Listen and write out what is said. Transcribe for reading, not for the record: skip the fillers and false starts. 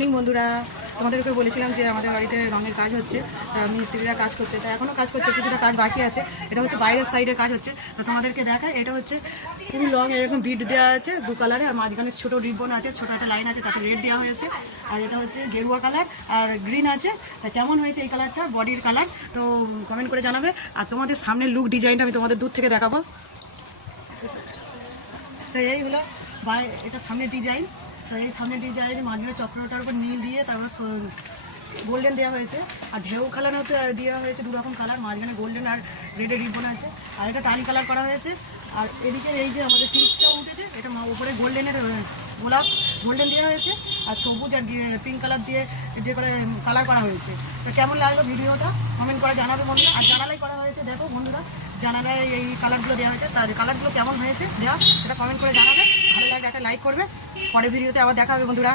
Morning বন্ধুরা, তোমাদেরকে বলেছিলাম যে আমাদের বাড়িতে রঙের কাজ হচ্ছে, মিস্ত্রিরা কাজ করছে, তা এখনও কাজ করছে, কিছুটা কাজ বাকি আছে। এটা হচ্ছে বাইরের সাইডের কাজ হচ্ছে, তো তোমাদেরকে দেখায়। এটা হচ্ছে পুরো লং এরকম বিট দেওয়া আছে দু কালারে, আর মাঝখানে ছোটো রিবন আছে, ছোটো একটা লাইন আছে, তাতে রেড দেওয়া হয়েছে। আর এটা হচ্ছে গেরুয়া কালার আর গ্রিন আছে। তা কেমন হয়েছে এই কালারটা, বডির কালার, তো কমেন্ট করে জানাবে। আর তোমাদের সামনের লুক ডিজাইনটা আমি তোমাদের দূর থেকে দেখাবো। তো এই হলো এটা সামনের ডিজাইন। তো এই সামনের ডিজাইনের মাঝখানে চক্রটার উপর নীল দিয়ে তারপর গোল্ডেন দেওয়া হয়েছে, আর ঢেউ কালারও দেওয়া হয়েছে, দু রকম কালার, মাঝখানে গোল্ডেন আর রেডের রিবন আছে, আর এটা টালি কালার করা হয়েছে। আর এদিকে এই যে আমাদের টিপটাও উঠেছে, এটা উপরে গোল্ডেনের গোলাপ গোল্ডেন দেওয়া হয়েছে, আর সবুজ আর পিঙ্ক কালার দিয়ে করে কালার করা হয়েছে। তো কেমন লাগলো ভিডিওটা কমেন্ট করে জানাবে বন্ধুরা। আর জানালাই করা হয়েছে, দেখো বন্ধুরা, জানালায় এই কালারগুলো দেওয়া হয়েছে, তার কালারগুলো কেমন হয়েছে দেওয়া সেটা কমেন্ট করে জানাবে। ভালো লাগলে একটা লাইক করবে। পরের ভিডিওতে আবার দেখা হবে বন্ধুরা।